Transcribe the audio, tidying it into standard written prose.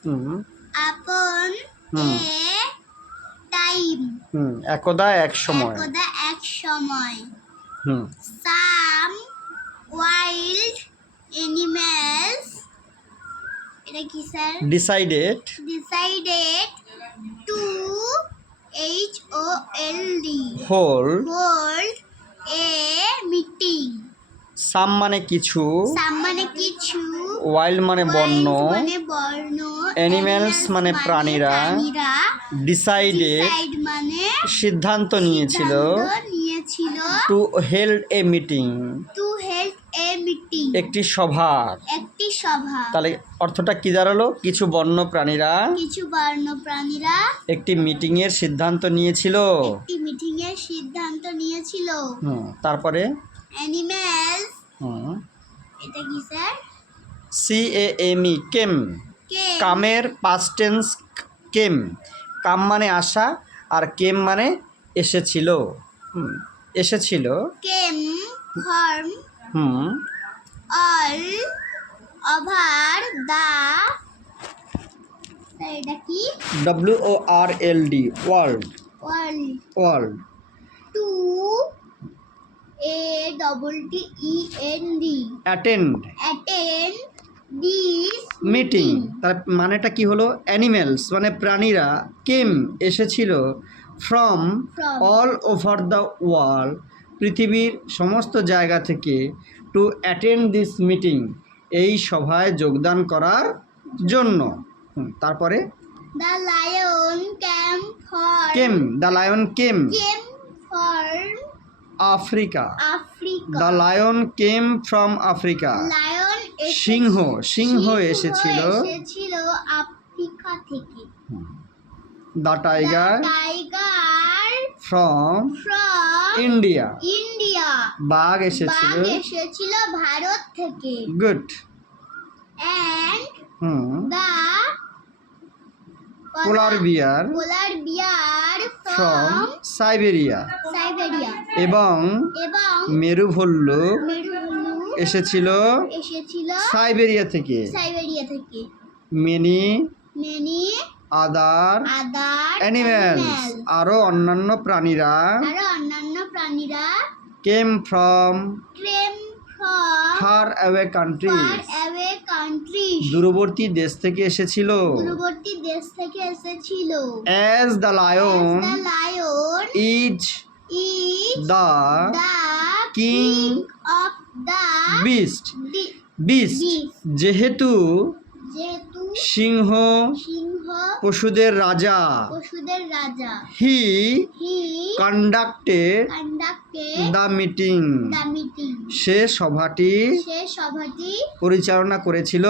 আপন এ টাইম একদা এক সময় সাম ওয়াইল্ড অ্যানিমেলস এটা কি sir decided to hold a meeting some মানে কিছু ওয়াইল্ড মানে বন্য অ্যানিমেলস মানে প্রাণীরা ডিসাইডেড মানে সিদ্ধান্ত নিয়েছিল টু হেল্ড এ মিটিং একটি সভা তাহলে অর্থটা কি দাঁড়ালো কিছু বন্য প্রাণীরা একটি মিটিং এর সিদ্ধান্ত নিয়েছিল তারপরে অ্যানিমেলস এটা কি স্যার CAME কেম কামের পাস্ট টেন্স কেম কাম মানে আসা আর কেম মানে এসেছিল কেম ফর্ম অল ওভার দা এটা কি WORLD world to ATTEND attend this meeting তার মানেটা কি হলো অ্যানিমেলস মানে প্রাণীরা কেম এসেছিল from all over the world পৃথিবীর সমস্ত জায়গা থেকে টু অ্যাটেন্ড দিস মিটিং এই সভায় যোগদান করার জন্য তারপরে the lion came for Africa the lion came from Africa সিংহ এসেছিল আফ্রিকা থেকে দ্য টাইগার ফ্রম ইন্ডিয়া বাঘ এসেছিল ভারত থেকে good and the polar bear from Siberia এবং মেরু ভাল্লুক এসেছিল সাইবেরিয়া থেকে মেনি আদার অ্যানিমেলস আরো অন্যান্য প্রাণীরা came from far away countries দূরবর্তী দেশ থেকে এসেছিল as the lion is the king beast যেহেতু সিংহ পশুদের রাজা হি কন্ডাক্টেড দ্য মিটিং সে সভাটি পরিচালনা করেছিল